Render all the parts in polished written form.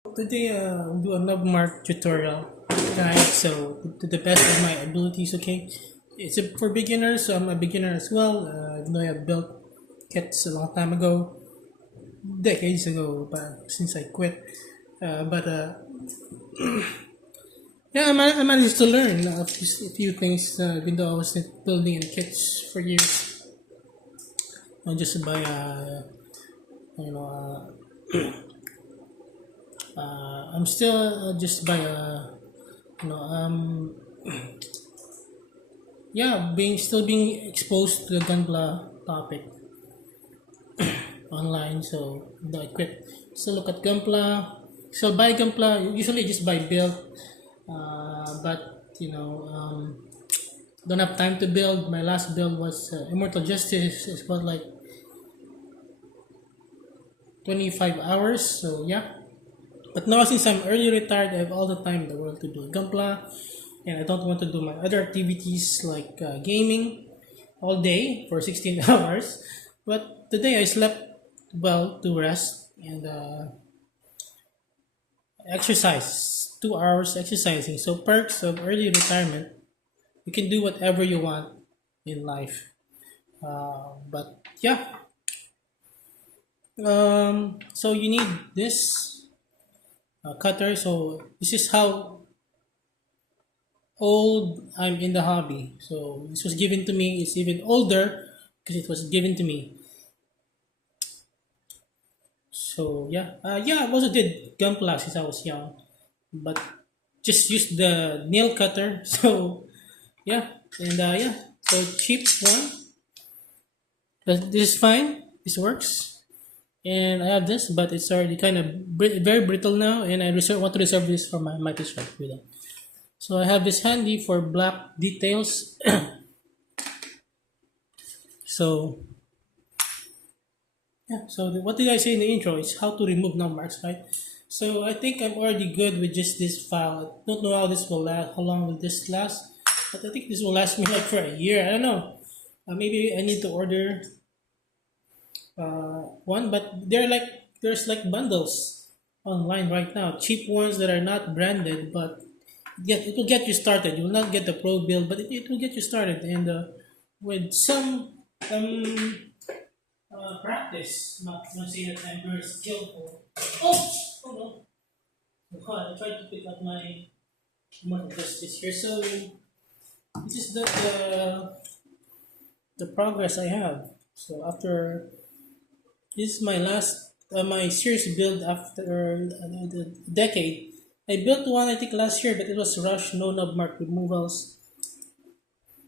Today, I'll do a nub mark tutorial guide. So, to the best of my abilities, okay? For beginners, so I'm a beginner as well. Even though I have built kits a long time ago, decades ago, but since I quit. But yeah, I managed to learn a few things, even though I was building in kits for years. Not just by, you know, I'm still just by, you know, yeah, being exposed to the Gunpla topic online. So I quit. So look at Gunpla. So buy Gunpla. Usually just buy build, but don't have time to build. My last build was Immortal Justice. It's about like 25 hours. So yeah. But now since I'm early retired, I have all the time in the world to do Gunpla, and I don't want to do my other activities like gaming all day for 16 hours. But today I slept well to rest and exercise. 2 hours exercising. So perks of early retirement, you can do whatever you want in life. But yeah, so you need this cutter. So this is how old I'm in the hobby. So this was given to me. It's even older because it was given to me. So yeah, yeah, I also did gunpla since I was young, but just used the nail cutter. So yeah, and yeah, so cheap one. But this is fine. This works, and I have this, but it's already kind of very brittle now, and want to reserve this for my mic strike with it. So I have this handy for black details. So yeah, so what did I say in the intro? It's how to remove nub marks, right? So I think I'm already good with just this file. I don't know how this will last, how long will this last, but I think this will last me like for a year. I don't know. Maybe I need to order one, but there's like bundles online right now, cheap ones that are not branded, but it will get you started. You will not get the pro build, but it will get you started, and with some practice. Not saying that I'm very skillful. Oh no! I tried to pick up my justice here. So this is the progress I have. So after this is my last my serious build after the decade. I built one I think last year, but it was rushed, no nub mark removals,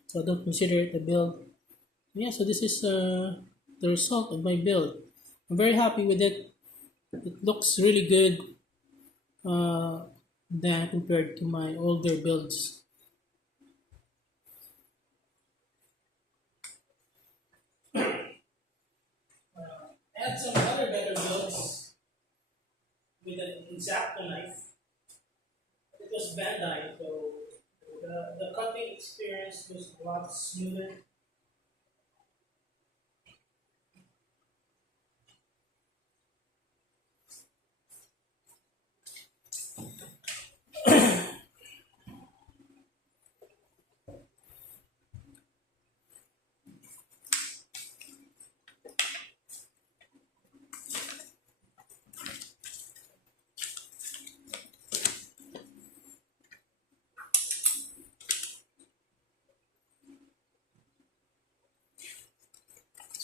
so I don't consider it a build. Yeah, so this is the result of my build. I'm very happy with it. It looks really good than compared to my older builds. I had some other better builds with an Exacto knife. It was Bandai, so the cutting experience was a lot smoother.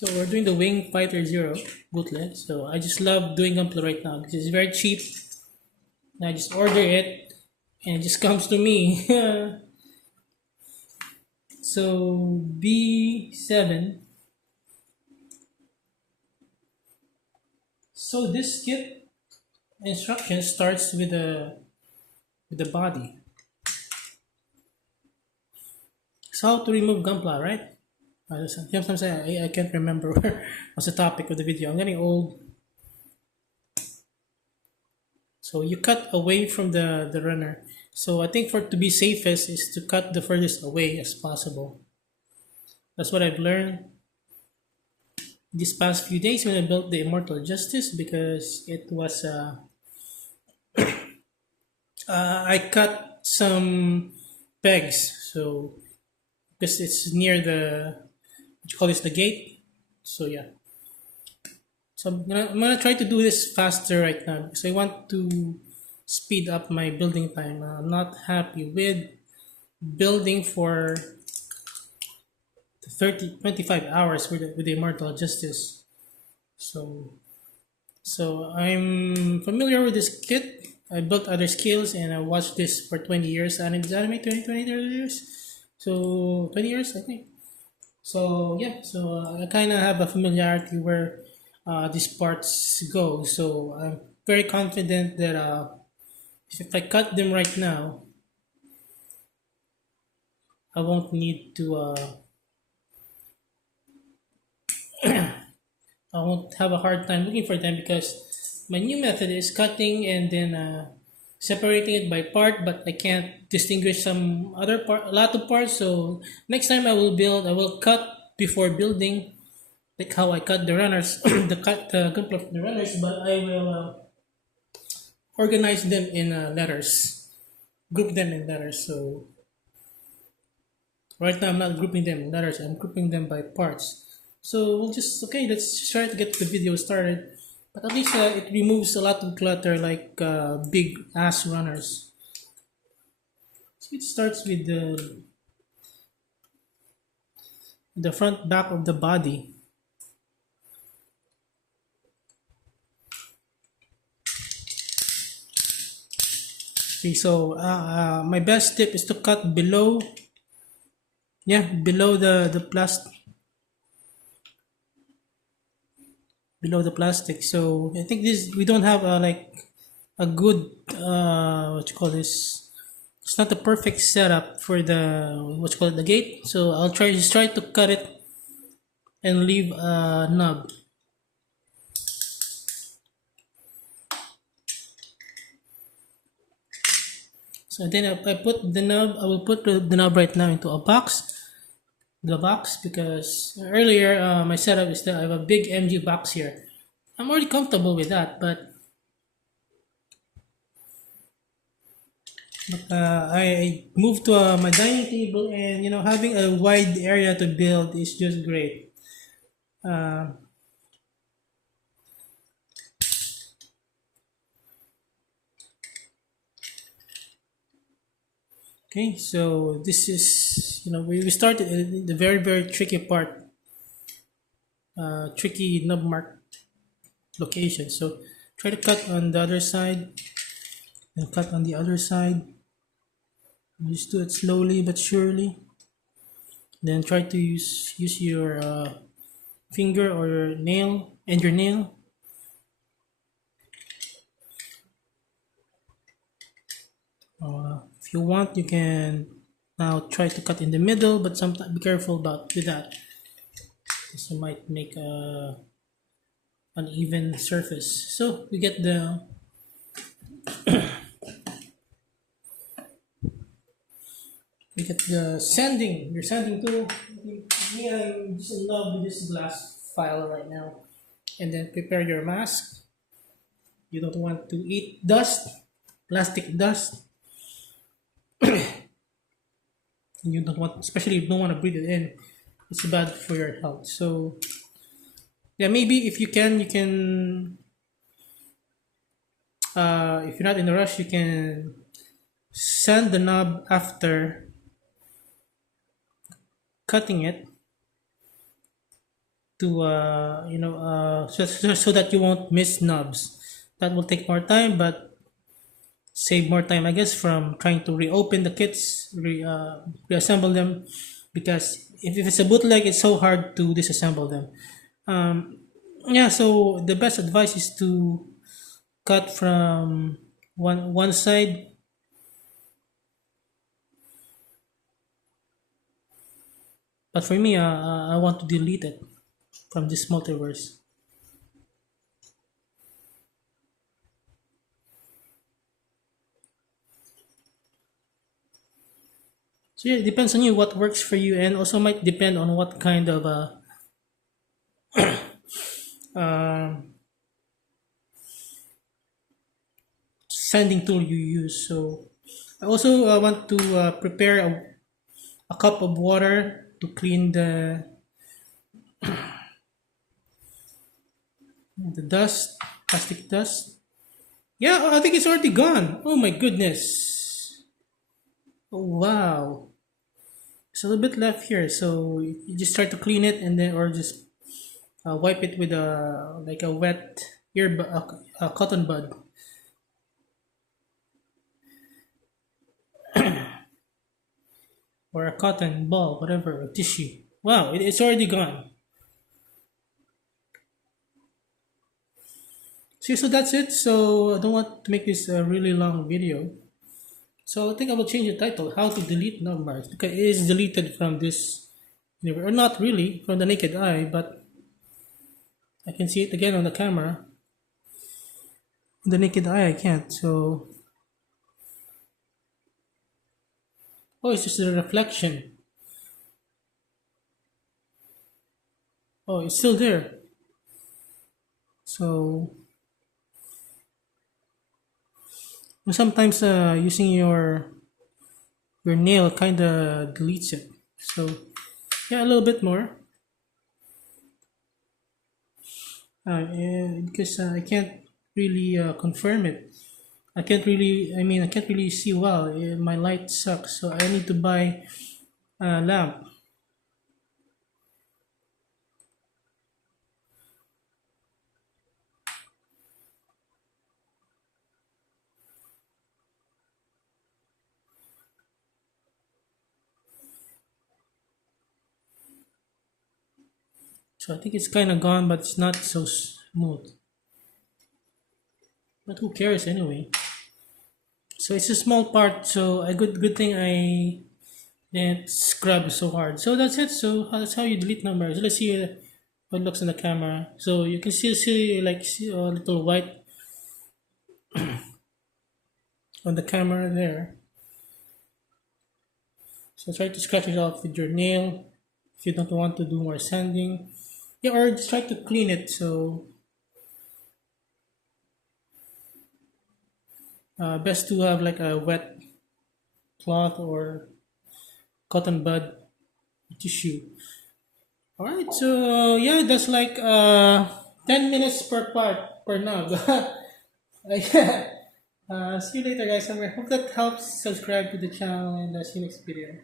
So we're doing the Wing Fighter Zero bootleg. So I just love doing Gunpla right now because it's very cheap. And I just order it and it just comes to me. So B7. So this kit instruction starts with the body. So how to remove gunpla, right? Sometimes I can't remember what's the topic of the video. I'm getting old. So you cut away from the runner. So I think for to be safest is to cut the furthest away as possible. That's what I've learned these past few days when I built the Immortal Justice because it was I cut some pegs, so because it's near the what you call this the gate. So yeah, so I'm gonna try to do this faster right now because I want to speed up my building time. I'm not happy with building for 25 hours with the Immortal Justice. So I'm familiar with this kit. I built other skills and I watched this for 20 years. And it's anime 20 years. So 20 years, I think. So yeah, so I kind of have a familiarity where these parts go. So I'm very confident that if I cut them right now, I won't need to. I won't have a hard time looking for them because my new method is cutting and then separating it by part, but I can't distinguish some other part, a lot of parts. So next time I will cut before building, like how I cut the runners, the couple of the runners, but I will organize them in letters, group them in letters. So right now I'm not grouping them in letters, I'm grouping them by parts. So we'll just okay. Let's just try to get the video started. But at least it removes a lot of clutter, like big ass runners. So it starts with the front back of the body. Okay, so my best tip is to cut below, yeah, below the plastic, below the plastic. So I think this we don't have like a good what you call this. It's not the perfect setup for the what you call it the gate. So I'll try to cut it and leave a nub. So then I put the nub. I will put the nub right now into a box. The box because earlier my setup is that I have a big MG box here. I'm already comfortable with that, but I moved to my dining table, and having a wide area to build is just great. Uh, okay, so this is we started in the very tricky part, tricky nub mark location. So try to cut on the other side and cut on the other side. Just do it slowly but surely. Then try to use your finger or your nail and your nail. If you want, you can now try to cut in the middle, but sometimes be careful about with that, because you might make a uneven surface. So we get the sanding. Your sanding tool. Me, I'm just in love with this glass file right now. And then prepare your mask. You don't want to eat dust, plastic dust. You don't want, especially if you don't want to breathe it in. It's bad for your health. So yeah, maybe if you can. If you're not in a rush, you can sand the knob after cutting it to so that you won't miss knobs. That will take more time, but save more time, I guess, from trying to reopen the kits, reassemble them, because if it's a bootleg, it's so hard to disassemble them. Yeah, so the best advice is to cut from one side, but for me, I want to delete it from this multiverse. So yeah, it depends on you what works for you, and also might depend on what kind of uh, sanding tool you use. So I also want to prepare a cup of water to clean the dust, plastic dust. Yeah, I think it's already gone. Oh my goodness. Oh, wow. There's a little bit left here, so you just try to clean it and then, or just wipe it with a like a wet a cotton bud. Or a cotton ball, whatever, a tissue. Wow, it's already gone. See, so that's it. So I don't want to make this a really long video. So I think I will change the title, How to Delete Nub Marks, because it is deleted from this universe. Or not really, from the naked eye, but I can see it again on the camera. On the naked eye, I can't. So, oh, it's just a reflection. Oh, it's still there. So, sometimes using your nail kind of deletes it. So, yeah, a little bit more. Because I can't really confirm it. I can't really see well. My light sucks, so I need to buy a lamp. So I think it's kind of gone, but it's not so smooth. But who cares anyway? So it's a small part. So a good thing I didn't scrub so hard. So that's it. So that's how you delete numbers. Let's see what looks on the camera. So you can still see a little white on the camera there. So try to scratch it off with your nail if you don't want to do more sanding. Yeah, or just try to clean it. So best to have like a wet cloth or cotton bud tissue. All right, so yeah, that's like 10 minutes per part per nub. Yeah. See you later, guys. I hope that helps. Subscribe to the channel and see you next video.